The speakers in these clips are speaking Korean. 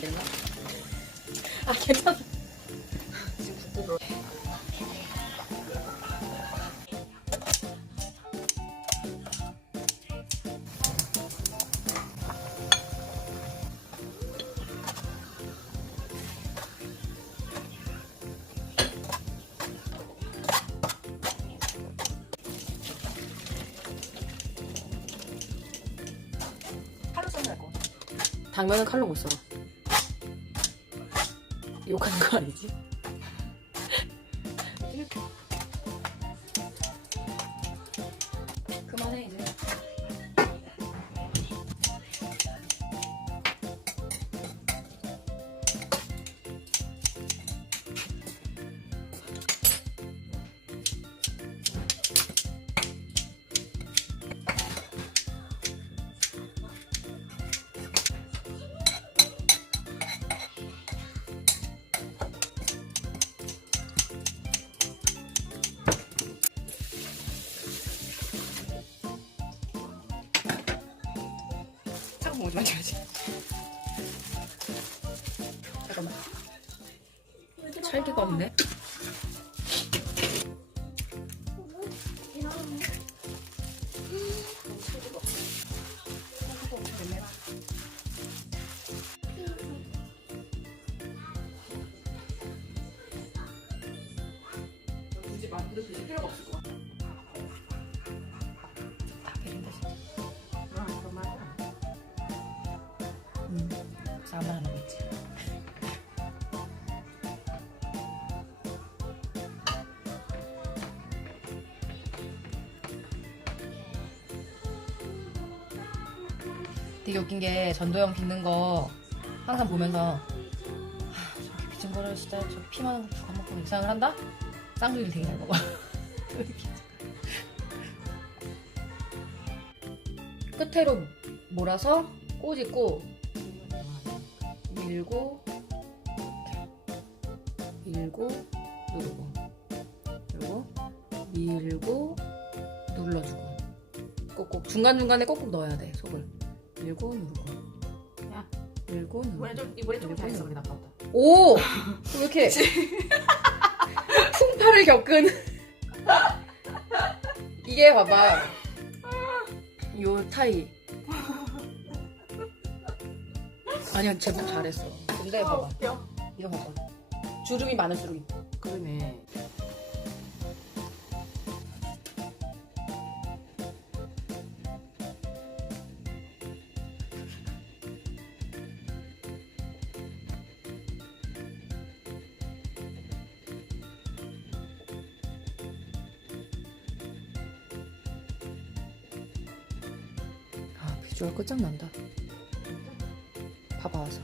됐나? 아 괜찮아. 지금 국도 들어. 칼로 썰면 될거 당면은 칼로 못 썰어. 욕하는 거 아니지? 그만해 이제. 찰기가 없네. 굳이 만두 드실 필요가 없을 것 같아. 다 비린다 진짜. 아, 그런 말이야. 음. 싸움을 안 하겠지. 되게 웃긴 게 전도영 빚는 거 항상 보면서 하, 저렇게 빚은 거를 진짜 저피 많은 거 주워 먹고 이상을 한다? 쌍둥이를 되게 잘 먹어. 끝으로 몰아서 꼬집고 밀고 밀고 누르고 그리고 밀고 눌러주고 꼭꼭 중간중간에 꼭꼭 넣어야 돼 속을 밀고 누르고 야. 밀고 누르고 이번에 좀 이번에 조금 잘했어 우리 나빴다. 오! 왜 이렇게 풍파를 겪은 이게 봐봐 요 타이 아니야 제법 잘했어 근데 봐봐 웃겨. 이거 봐봐 주름이 많을수록 이뻐 그러네. 비주얼 끝장난다. 봐봐 와서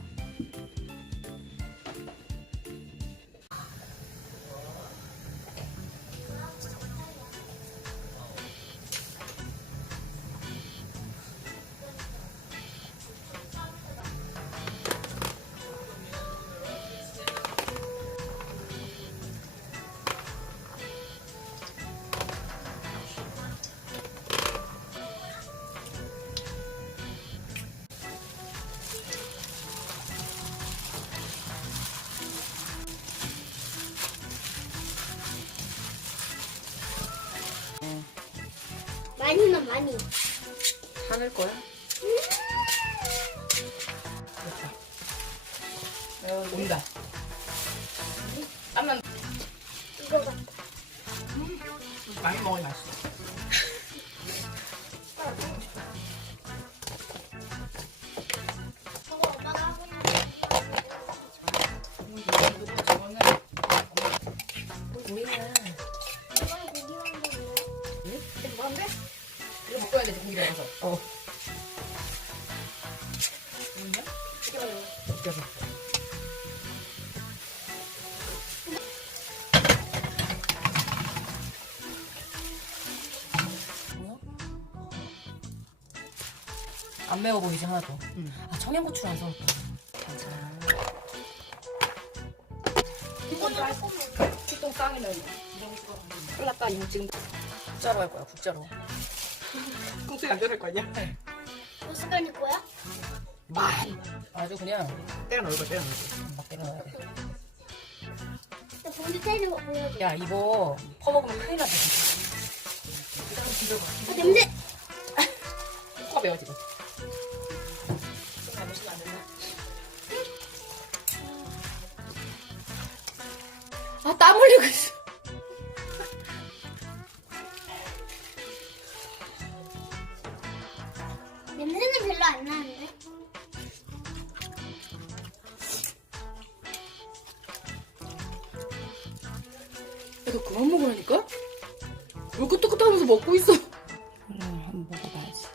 많이 넣어 많이 하늘 거야? 온다. 땀난 이거 봐 많이 먹어야 맛있어. 돼 고기를 가서. 어? 웃겨서 뭐야? 안 매워 보이지 하나도 응. 아 청양고추라서 괜찮아 이거는 할 거면 피똥 깡이면 큰일 났다 이거 지금 국자로 할 거야 국자로 꽁치 안 들을 거 아니야? 무슨 거일 거야? 많이 아주 그냥 때려 넣을 거 때려 넣을 거. 막 때려 넣어야 돼. 나 봉지 떼는 거 보여줘. 야 이거 퍼먹으면 큰일 나지. 아, 냄새. 코가 매워 지금. 잘못이면 안 된다. 아 땀 흘리고 있어. 별로 안 나는데? 야, 너 그만 먹으라니까? 왜 끄떡끄떡하면서 먹고 있어? 그래, 한번 먹어봐야지.